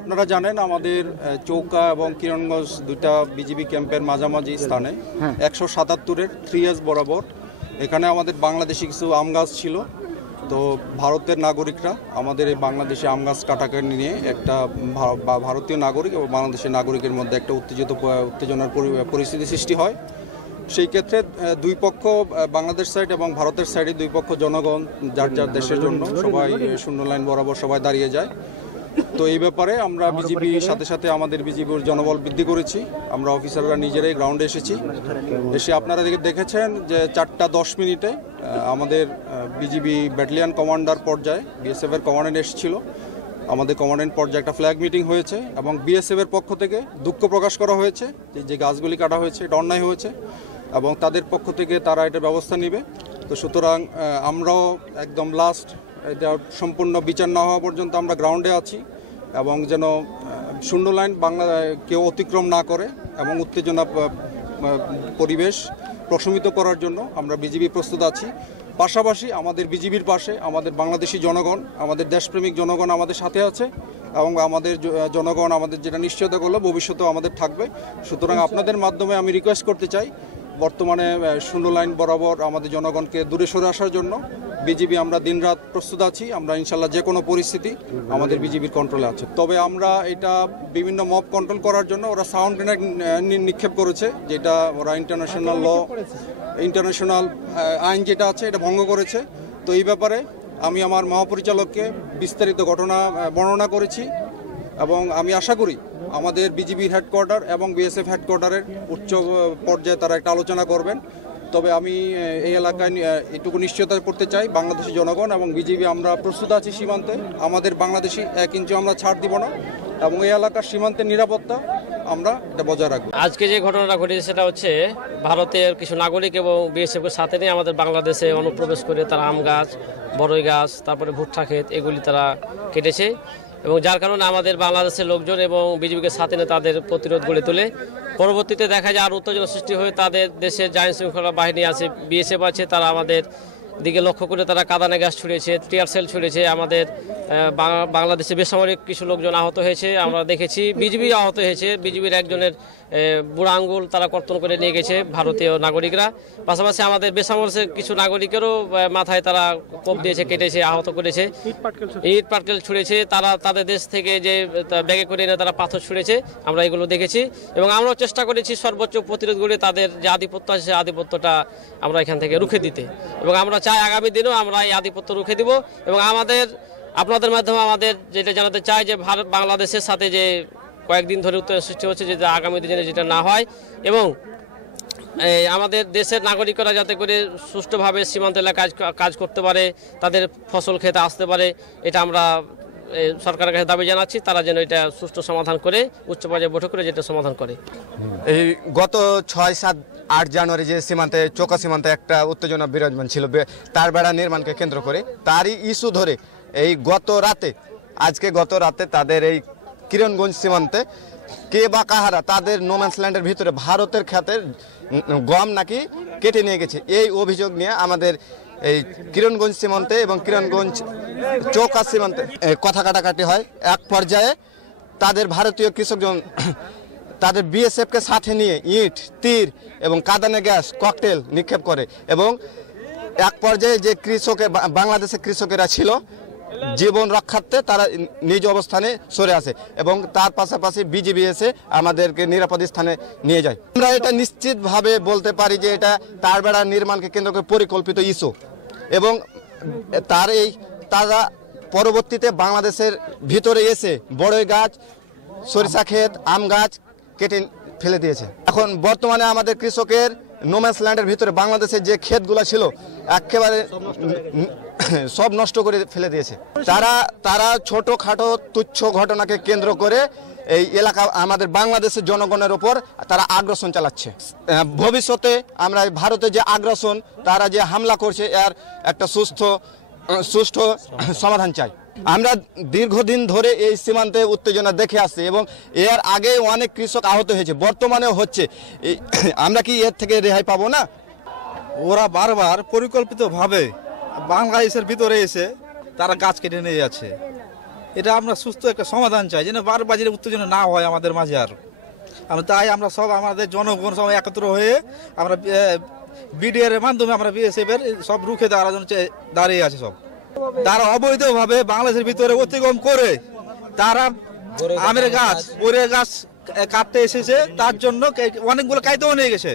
আপনারা জানেন আমাদের চৌকা এবং কিরণগঞ্জ দুইটা বিজিবি ক্যাম্পের মাঝামাঝি স্থানে 177-এর 3S বরাবর এখানে আমাদের বাংলাদেশি কিছু আম গাছ ছিল। তো ভারতের নাগরিকরা আমাদের এই বাংলাদেশি আম গাছ কাটাকে নিয়ে একটা ভারতীয় নাগরিক এবং বাংলাদেশের নাগরিকের মধ্যে একটা উত্তেজনার পরিস্থিতি সৃষ্টি হয়। সেই ক্ষেত্রে দুই পক্ষ, বাংলাদেশ সাইড এবং ভারতের সাইডে দুই পক্ষ জনগণ যার যার দেশের জন্য সবাই শূন্য লাইন বরাবর সবাই দাঁড়িয়ে যায়। তো এই ব্যাপারে আমরা বিজিবির সাথে সাথে আমাদের বিজিবির জনবল বৃদ্ধি করেছি। আমরা অফিসাররা নিজেরাই গ্রাউন্ডে এসে আপনারা দেখেছেন যে 4:10 আমাদের বিজিবি ব্যাটালিয়ন কমান্ডার পর্যায়ে বিএসএফ এর কমান্ডেন্ট এসেছিল। আমাদের কমান্ডেন্ট পর্যায়ে একটা ফ্ল্যাগ মিটিং হয়েছে এবং বিএসএফ এর পক্ষ থেকে দুঃখ প্রকাশ করা হয়েছে যে গাছগুলি কাটা হয়েছে, এটা অন্যায় হয়েছে এবং তাদের পক্ষ থেকে তারা এটা ব্যবস্থা নেবে। তো সুতরাং আমরাও একদম লাস্ট এটা সম্পূর্ণ বিচার না হওয়া পর্যন্ত আমরা গ্রাউন্ডে আছি এবং যেন শূন্য লাইন বাংলা কেউ অতিক্রম না করে এবং উত্তেজনা পরিবেশ প্রশমিত করার জন্য আমরা বিজিবি প্রস্তুত আছি। পাশাপাশি আমাদের বিজিবির পাশে আমাদের বাংলাদেশি জনগণ, আমাদের দেশপ্রেমিক জনগণ আমাদের সাথে আছে এবং আমাদের জনগণ আমাদের যেটা নিশ্চয়তা করলো ভবিষ্যতেও আমাদের থাকবে। সুতরাং আপনাদের মাধ্যমে আমি রিকোয়েস্ট করতে চাই, বর্তমানে শূন্য লাইন বরাবর আমাদের জনগণকে দূরে সরে আসার জন্য বিজিবি আমরা দিনরাত প্রস্তুত আছি। আমরা ইনশাল্লাহ যে কোনো পরিস্থিতি আমাদের বিজিবির কন্ট্রোলে আছে। তবে আমরা এটা বিভিন্ন মব কন্ট্রোল করার জন্য ওরা সাউন্ড গ্রেনেড নিক্ষেপ করেছে, যেটা ওরা ইন্টারন্যাশনাল আইন যেটা আছে এটা ভঙ্গ করেছে। তো এই ব্যাপারে আমি আমার মহাপরিচালককে বিস্তারিত ঘটনা বর্ণনা করেছি এবং আমি আশা করি আমাদের বিজিবির হেডকোয়ার্টার এবং বিএসএফ হেডকোয়ার্টারের উচ্চ পর্যায়ে তারা একটা আলোচনা করবেন। তবে আমি এই এলাকায় এটুকু নিশ্চয়তা করতে চাই, বাংলাদেশি জনগণ এবং বিজিবি আমরা প্রস্তুত আছি সীমান্তে। আমাদের বাংলাদেশি 1 ইঞ্চি আমরা ছাড় দিব না এবং এই এলাকার সীমান্তের নিরাপত্তা আমরা এটা বজায় রাখবো। আজকে যে ঘটনাটা ঘটেছে সেটা হচ্ছে ভারতের কিছু নাগরিক এবং বিএসএফের সাথে নিয়ে আমাদের বাংলাদেশে অনুপ্রবেশ করে তারা আম গাছ, বড়ই গাছ, তারপরে ভুট্টা ক্ষেত এগুলি তারা কেটেছে এবং যার কারণে আমাদের বাংলাদেশের লোকজন এবং বিজিবিকে সাথে নিয়ে তাদের প্রতিরোধ গড়ে তোলে। পরবর্তীতে দেখা যায় আর উত্তেজনা সৃষ্টি হয়ে তাদের দেশের আইন শৃঙ্খলা বাহিনী আছে, বিএসএফ আছে, তারা আমাদের দিকে লক্ষ্য করে তারা কাঁদানে গ্যাস ছুড়েছে, টিয়ার সেল ছুড়েছে। আমাদের বাংলাদেশে বেসামরিক কিছু লোকজন আহত হয়েছে, আমরা দেখেছি। বিজিবি আহত হয়েছে, বিজিবির একজনের বুড়া আঙ্গুল তারা কর্তন করে নিয়ে গেছে ভারতীয় নাগরিকরা। পাশাপাশি আমাদের বেসামরিক কিছু নাগরিকেরও মাথায় তারা কোপ দিয়েছে, কেটেছে, আহত করেছে, ইট পাটকেল ছুঁড়েছে। তারা তাদের দেশ থেকে যে ব্যাগে করে এনে তারা পাথর ছুঁড়েছে, আমরা এগুলো দেখেছি এবং আমরাও চেষ্টা করেছি সর্বোচ্চ প্রতিরোধ করে তাদের যে আধিপত্য আছে সেই আধিপত্যটা আমরা এখান থেকে রুখে দিতে এবং আমরা চাই আগামী দিনেও আমরা এই আধিপত্য রুখে দিব। এবং আপনাদের মাধ্যমে আমাদের যেটা জানাতে চাই যে বাংলাদেশের সাথে যে কয়েকদিন ধরে উত্তেজনা সৃষ্টি হচ্ছে যে আগামী দিনে যেটা না হয় এবং আমাদের দেশের নাগরিকরা যাতে করে সুষ্ঠুভাবে সীমান্ত এলাকায় কাজ করতে পারে, তাদের ফসল খেতে আসতে পারে, এটা আমরা সরকারের কাছে দাবি জানাচ্ছি। তারা যেন এটা সুষ্ঠু সমাধান করে উচ্চ পর্যায়ে বৈঠক করে যেটা সমাধান করে। এই গত 6, 7, 8 জানুয়ারি যে সীমান্তে চোকা সীমান্তে একটা উত্তেজনা বিরাজমান ছিল তার বেড়া নির্মাণকে কেন্দ্র করে, তারই ইস্যু ধরে এই আজকে গত রাতে তাদের এই কিরণগঞ্জ সীমান্তে কে বা কাহারা তাদের নোম্যান্স ল্যান্ডের ভিতরে ভারতের খাতের গম নাকি কেটে নিয়ে গেছে, এই অভিযোগ নিয়ে আমাদের এই কিরণগঞ্জ সীমান্তে এবং কিরণগঞ্জ চৌকা সীমান্তে কথা কাটাকাটি হয়। এক পর্যায়ে তাদের ভারতীয় কৃষকজন তাদের বিএসএফকে সাথে নিয়ে ইট, তীর এবং কাঁদানে গ্যাস ককটেল নিক্ষেপ করে এবং এক পর্যায়ে যে বাংলাদেশের কৃষকেরা ছিল জীবন রক্ষার্থে তারা নিজ অবস্থানে সরে আসে এবং তার পাশাপাশি বিজিবি এসে আমাদেরকে নিরাপদ স্থানে নিয়ে যায়। আমরা এটা নিশ্চিতভাবে বলতে পারি যে এটা তার বেড়া নির্মাণকে কেন্দ্র করে পরিকল্পিত ইস্যু এবং তারা পরবর্তীতে বাংলাদেশের ভিতরে এসে বড়ই গাছ, সরিষা ক্ষেত, আম গাছ কেটে ফেলে দিয়েছে। এখন বর্তমানে আমাদের কৃষকের নোম্যান্স ল্যান্ডের ভিতরে বাংলাদেশের যে ক্ষেতগুলো ছিল একেবারে সব নষ্ট করে ফেলে দিয়েছে। তারা ছোটখাটো তুচ্ছ ঘটনাকে কেন্দ্র করে এই এলাকা আমাদের বাংলাদেশের জনগণের ওপর তারা আগ্রাসন চালাচ্ছে। ভবিষ্যতে আমরা ভারতের যে আগ্রাসন, তারা যে হামলা করছে, এর একটা সুষ্ঠু সমাধান চাই। আমরা দীর্ঘদিন ধরে এই সীমান্তে উত্তেজনা দেখে আসছি এবং এর আগে অনেক কৃষক আহত হয়েছে, বর্তমানেও হচ্ছে। আমরা কি এর থেকে রেহাই পাবো না? ওরা বারবার পরিকল্পিতভাবে বাংলাদেশের ভিতরে এসে তারা গাছ কেটে নিয়ে যাচ্ছে। এটা আমরা সুস্থ একটা সমাধান চাই, যেন বারবার যেন উত্তেজনা না হয় আমাদের মাঝে। আর তাই আমরা সব আমাদের জনগণ সবাই একত্র হয়ে আমরা বিডিআর এর মাধ্যমে আমরা বিএসএফ এর সব রুখে দেওয়ার জন্য দাঁড়িয়ে আছে। সব তারা অবৈধভাবে বাংলাদেশের ভিতরে অতিক্রম করে তারা আমের গাছ, বরের গাছ কাটতে এসেছে, তার জন্য অনেকগুলো কাইতেও নিয়ে গেছে।